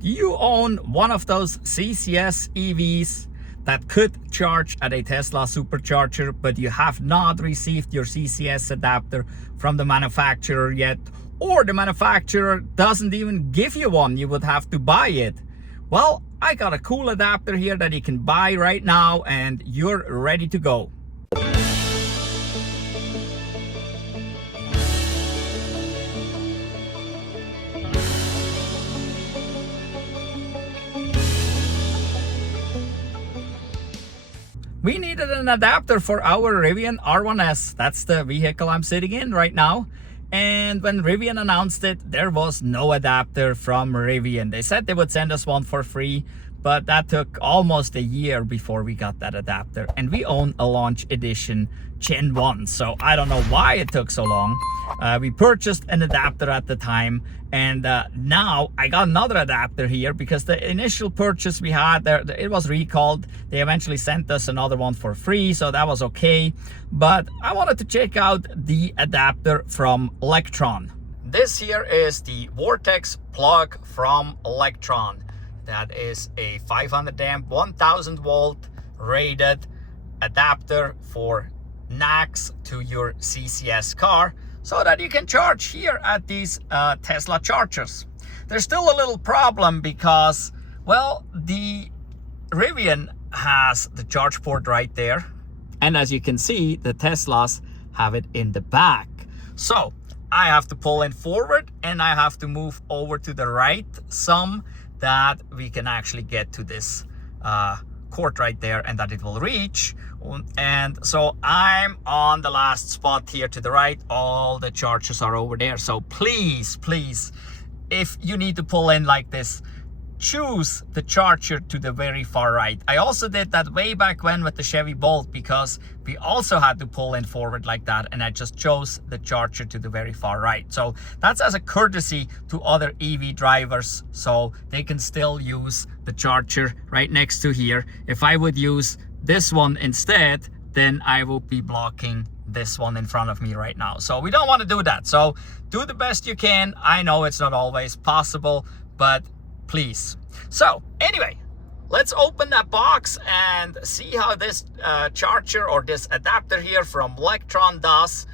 Do you own one of those CCS EVs that could charge at a Tesla Supercharger, but you have not received your CCS adapter from the manufacturer yet, or the manufacturer doesn't even give you one, you would have to buy it? Well, I got a cool adapter here that you can buy right now and you're ready to go. We needed an adapter for our Rivian R1S. That's the vehicle I'm sitting in right now. And when Rivian announced it, there was no adapter from Rivian. They said they would send us one for free, but that took almost a year before we got that adapter. And we own a launch edition Gen 1, so I don't know why it took so long. We purchased an adapter at the time, and now I got another adapter here because the initial purchase we had there, it was recalled. They eventually sent us another one for free, so that was okay. But I wanted to check out the adapter from Electron. This here is the Vortex plug from Electron. That is a 500 amp, 1000 volt rated adapter for NACS to your CCS car, so that you can charge here at these Tesla chargers. There's still a little problem because, well, the Rivian has the charge port right there, and as you can see, the Teslas have it in the back. So I have to pull in forward and I have to move over to the right some, that we can actually get to this cord right there and that it will reach. And so I'm on the last spot here to the right. All the chargers are over there. So please, if you need to pull in like this, choose the charger to the very far right. I also did that way back when with the Chevy Bolt, because we also had to pull in forward like that, and I just chose the charger to the very far right. So that's as a courtesy to other EV drivers, so they can still use the charger right next to here. If I would use this one instead, then I will be blocking this one in front of me right now. So we don't want to do that. So do the best you can. I know it's not always possible, but please. So anyway, let's open that box and see how this charger or this adapter here from Electron does.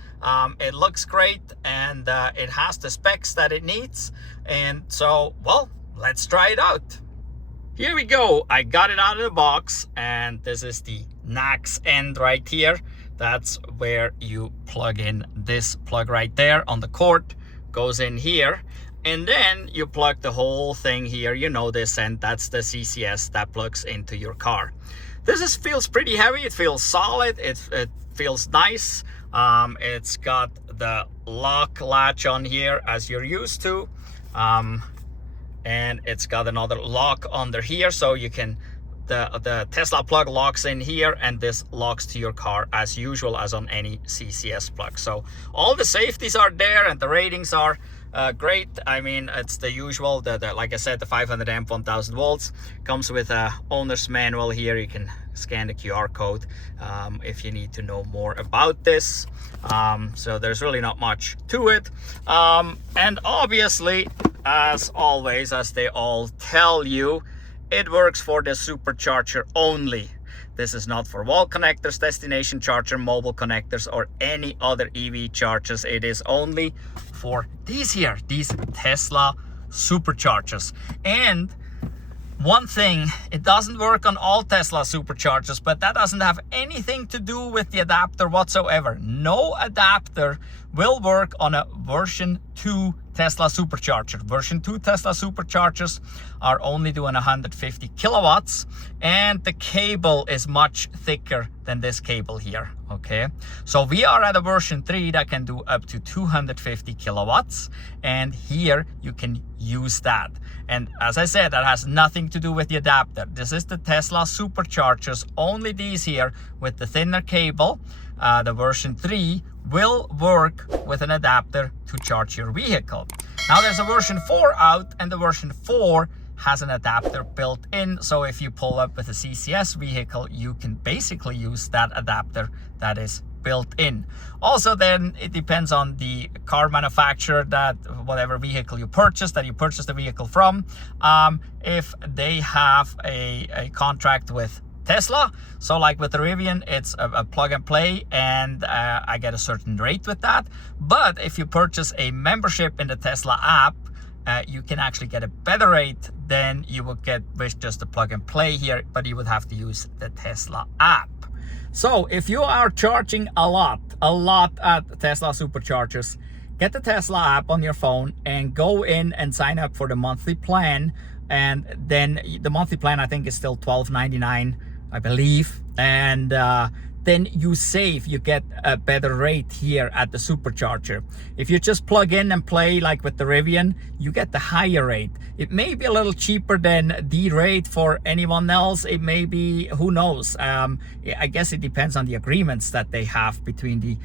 It looks great, and it has the specs that it needs. And so, well, let's try it out. Here we go. I got it out of the box, and this is the NACS end right here. That's where you plug in this plug right there on the cord, goes in here. And then you plug the whole thing here, you know this, and that's the CCS that plugs into your car. This feels pretty heavy, it feels solid, it feels nice. It's got the lock latch on here as you're used to. And it's got another lock under here, so you can, the Tesla plug locks in here, and this locks to your car as usual as on any CCS plug. So all the safeties are there, and the ratings are great. I mean, it's the usual, like I said, the 500 amp 1000 volts comes with a owner's manual here. You can scan the QR code if you need to know more about this. So there's really not much to it, and obviously, as always, as they all tell you, it works for the supercharger only. This is not for wall connectors, destination charger, mobile connectors, or any other EV chargers. It is only for these Tesla Superchargers. And one thing, it doesn't work on all Tesla Superchargers, but that doesn't have anything to do with the adapter whatsoever. No adapter will work on a version 2 Tesla Supercharger. Version 2 Tesla Superchargers are only doing 150 kilowatts, and the cable is much thicker than this cable here, okay? So we are at a version 3 that can do up to 250 kilowatts, and here you can use that. And as I said, that has nothing to do with the adapter. This is the Tesla Superchargers, only these here with the thinner cable. The version 3 will work with an adapter to charge your vehicle. Now there's a version 4 out, and the version 4 has an adapter built in, so if you pull up with a CCS vehicle, you can basically use that adapter that is built in. Also, then it depends on the car manufacturer, that whatever vehicle you purchase, that you purchase the vehicle from, if they have a contract with Tesla. So like with the Rivian, it's a plug and play, and I get a certain rate with that. But if you purchase a membership in the Tesla app, you can actually get a better rate than you would get with just a plug and play here, but you would have to use the Tesla app. So if you are charging a lot at Tesla Superchargers, get the Tesla app on your phone and go in and sign up for the monthly plan. And then the monthly plan, I think, is still $12.99, I believe. And then you save, you get a better rate here at the Supercharger. If you just plug in and play like with the Rivian, you get the higher rate. It may be a little cheaper than the rate for anyone else. It may be, who knows? I guess it depends on the agreements that they have between the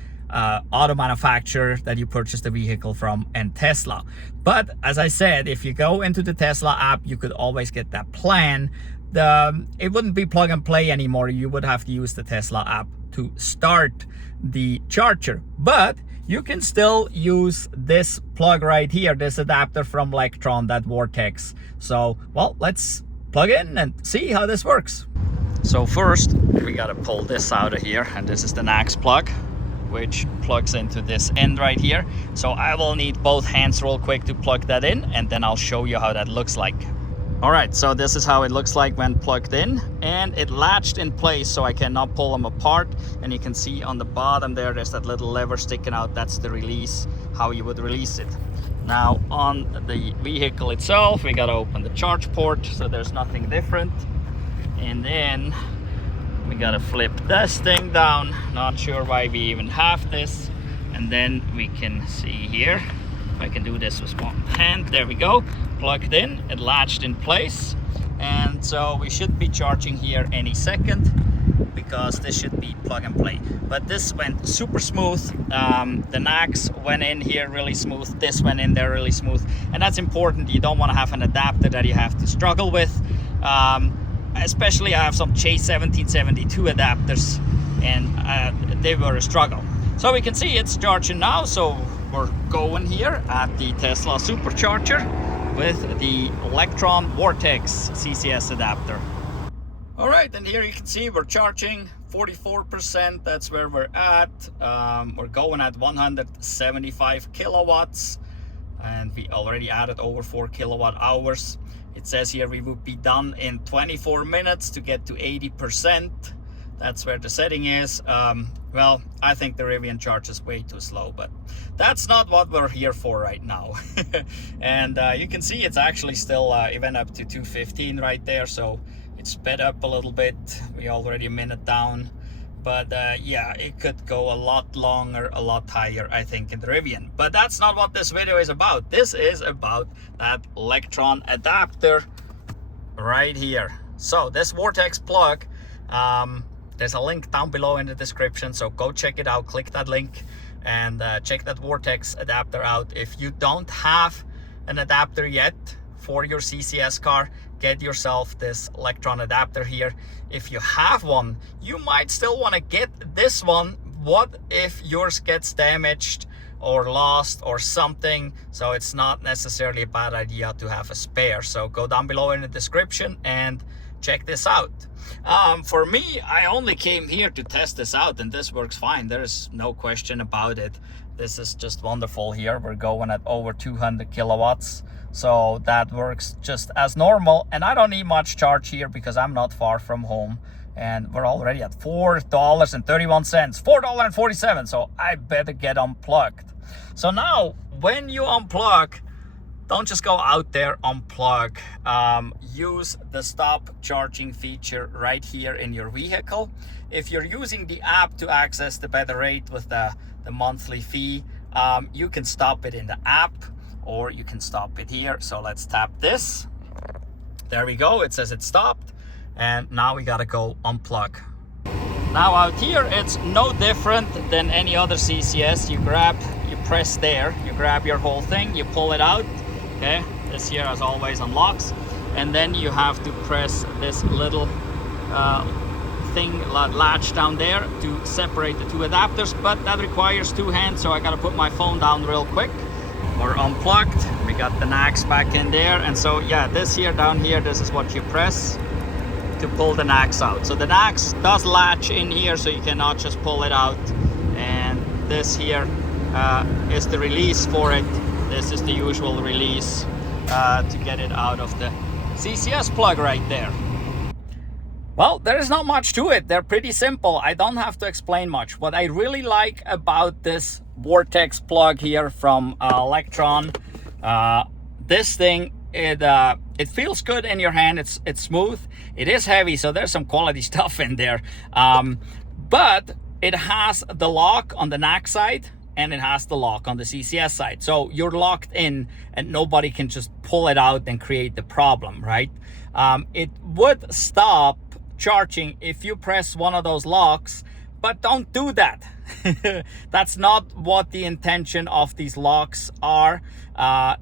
auto manufacturer that you purchase the vehicle from and Tesla. But as I said, if you go into the Tesla app, you could always get that plan. It wouldn't be plug and play anymore. You would have to use the Tesla app to start the charger, but you can still use this plug right here, this adapter from Electron, that Vortex. So, well, let's plug in and see how this works. So first, we gotta pull this out of here, and this is the NAX plug, which plugs into this end right here. So I will need both hands real quick to plug that in, and then I'll show you how that looks like. All right, so this is how it looks like when plugged in, and it latched in place, so I cannot pull them apart. And you can see on the bottom there's that little lever sticking out. That's the release, how you would release it. Now on the vehicle itself, we gotta open the charge port, so there's nothing different. And then we gotta flip this thing down. Not sure why we even have this. And then we can see here, if I can do this with one hand, there we go. Plugged in, it latched in place, and so we should be charging here any second, because this should be plug and play. But this went super smooth. The NAX went in here really smooth, this went in there really smooth, and that's important. You don't want to have an adapter that you have to struggle with. Especially I have some Chase 1772 adapters, and they were a struggle. So we can see it's charging now, so we're going here at the Tesla Supercharger with the Electron Vortex CCS adapter. All right, and here you can see we're charging 44%. That's where we're at. We're going at 175 kilowatts, and we already added over 4 kilowatt hours. It says here we would be done in 24 minutes to get to 80%. That's where the setting is. Well, I think the Rivian charges way too slow, but that's not what we're here for right now. And you can see it's actually still even up to 215 right there, so it's sped up a little bit. We're already a minute down, but yeah, it could go a lot longer, a lot higher, I think, in the Rivian. But that's not what this video is about. This is about that Electron adapter right here. So this Vortex plug, there's a link down below in the description, so go check it out. Click that link and check that Vortex adapter out. If you don't have an adapter yet for your CCS car, get yourself this Electron adapter here. If you have one, you might still want to get this one. What if yours gets damaged or lost or something? So it's not necessarily a bad idea to have a spare. So go down below in the description and check this out. For me, I only came here to test this out, and this works fine. There's no question about it. This is just wonderful here. We're going at over 200 kilowatts, so that works just as normal. And I don't need much charge here because I'm not far from home, and we're already at $4.31, $4.47. So I better get unplugged. So now when you unplug, don't just go out there, unplug. Use the stop charging feature right here in your vehicle. If you're using the app to access the better rate with the monthly fee, you can stop it in the app, or you can stop it here. So let's tap this. There we go. It says it stopped. And now we gotta go unplug. Now out here, it's no different than any other CCS. You press there, you grab your whole thing, you pull it out. Okay, this here as always unlocks, and then you have to press this little thing latch down there to separate the two adapters, but that requires two hands, so I gotta put my phone down real quick. We're unplugged, we got the NACS back in there, and so yeah, this here down here, this is what you press to pull the NACS out. So the NACS does latch in here, so you cannot just pull it out, and this here is the release for it. This is the usual release to get it out of the CCS plug right there. Well, there is not much to it. They're pretty simple. I don't have to explain much. What I really like about this Vortex plug here from Electron, this thing, it feels good in your hand. It's smooth. It is heavy, so there's some quality stuff in there. But it has the lock on the NAC side, and it has the lock on the CCS side. So you're locked in and nobody can just pull it out and create the problem, right? It would stop charging if you press one of those locks, but don't do that. That's not what the intention of these locks are.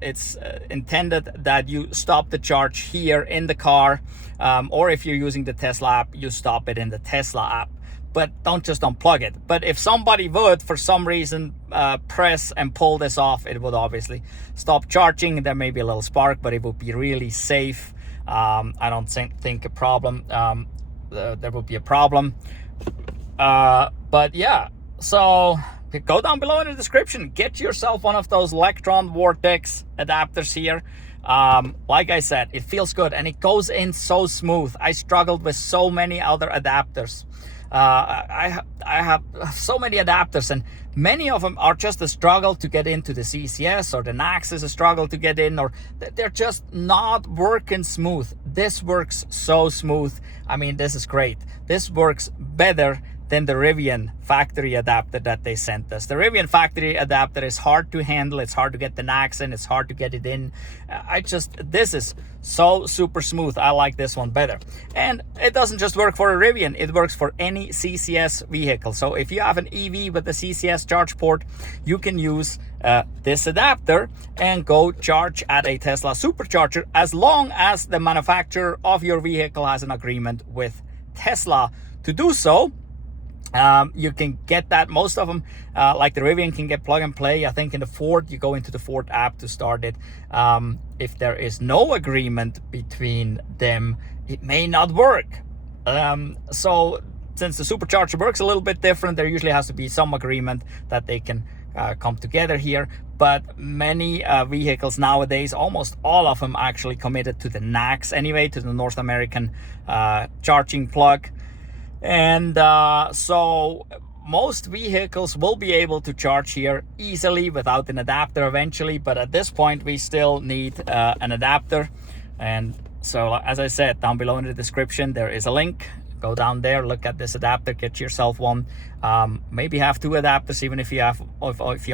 It's intended that you stop the charge here in the car, or if you're using the Tesla app, you stop it in the Tesla app. But don't just unplug it. But if somebody would, for some reason, press and pull this off, it would obviously stop charging. There may be a little spark, but it would be really safe. I don't think a problem. There would be a problem. But yeah, so go down below in the description. Get yourself one of those Electron Vortex adapters here. Like I said, it feels good and it goes in so smooth. I struggled with so many other adapters. I have so many adapters, and many of them are just a struggle to get into the CCS, or the NACS is a struggle to get in, or they're just not working smooth. This works so smooth. I mean, this is great. This works better than the Rivian factory adapter that they sent us. The Rivian factory adapter is hard to handle. It's hard to get the NACS in. It's hard to get it in. This is so super smooth. I like this one better. And it doesn't just work for a Rivian. It works for any CCS vehicle. So if you have an EV with a CCS charge port, you can use this adapter and go charge at a Tesla Supercharger, as long as the manufacturer of your vehicle has an agreement with Tesla to do so. You can get that. Most of them, like the Rivian, can get plug and play. I think in the Ford, you go into the Ford app to start it. If there is no agreement between them, it may not work. So since the Supercharger works a little bit different, there usually has to be some agreement that they can come together here. But many vehicles nowadays, almost all of them actually committed to the NACS anyway, to the North American charging plug. And so most vehicles will be able to charge here easily without an adapter eventually, but at this point we still need an adapter. And so, as I said, down below in the description there is a link. Go down there, look at this adapter, get yourself one. Maybe have two adapters, even if you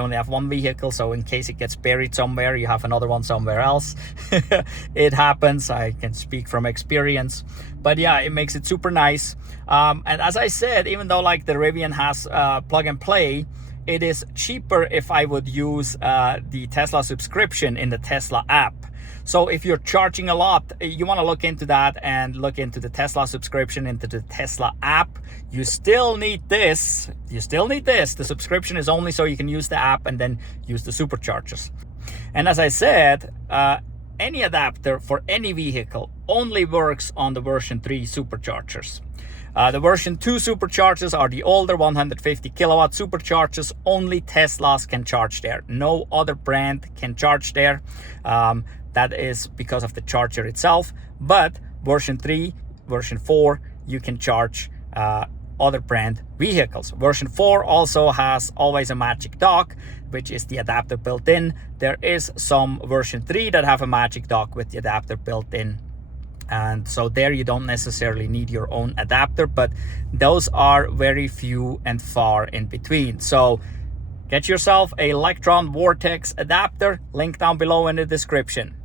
only have one vehicle, so in case it gets buried somewhere, you have another one somewhere else. It happens. I can speak from experience. But yeah, it makes it super nice. And as I said, even though like the Rivian has plug and play, it is cheaper if I would use the Tesla subscription in the Tesla app. So if you're charging a lot, you want to look into that and look into the Tesla subscription, into the Tesla app. You still need this. The subscription is only so you can use the app and then use the superchargers. And as I said, any adapter for any vehicle only works on the version 3 superchargers. The version 2 superchargers are the older 150 kilowatt superchargers. Only Teslas can charge there. No other brand can charge there. That is because of the charger itself. But version 3, version 4, you can charge other brand vehicles. Version 4 also has always a magic dock, which is the adapter built in. There is some version 3 that have a magic dock with the adapter built in. And so there you don't necessarily need your own adapter, but those are very few and far in between. So get yourself a Electron Vortex adapter, link down below in the description.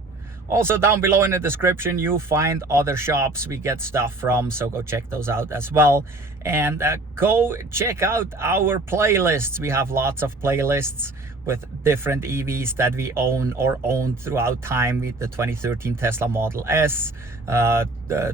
Also down below in the description, you'll find other shops we get stuff from, so go check those out as well. And go check out our playlists. We have lots of playlists with different EVs that we own or owned throughout time, with the 2013 Tesla Model S, the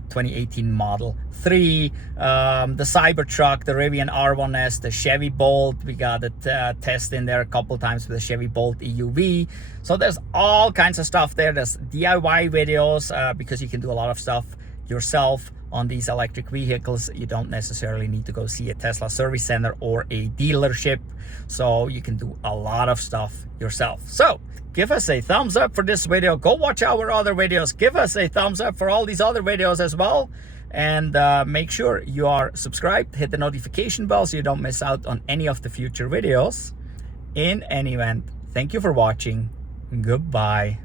2018 Model 3, the Cybertruck, the Rivian R1S, the Chevy Bolt. We got a test in there a couple times with the Chevy Bolt EUV. So there's all kinds of stuff there. There's DIY videos, because you can do a lot of stuff yourself on these electric vehicles. You don't necessarily need to go see a Tesla service center or a dealership, so you can do a lot of stuff yourself. So give us a thumbs up for this video. Go watch our other videos. Give us a thumbs up for all these other videos as well, and make sure you are subscribed. Hit the notification bell so you don't miss out on any of the future videos. In any event, thank you for watching. Goodbye.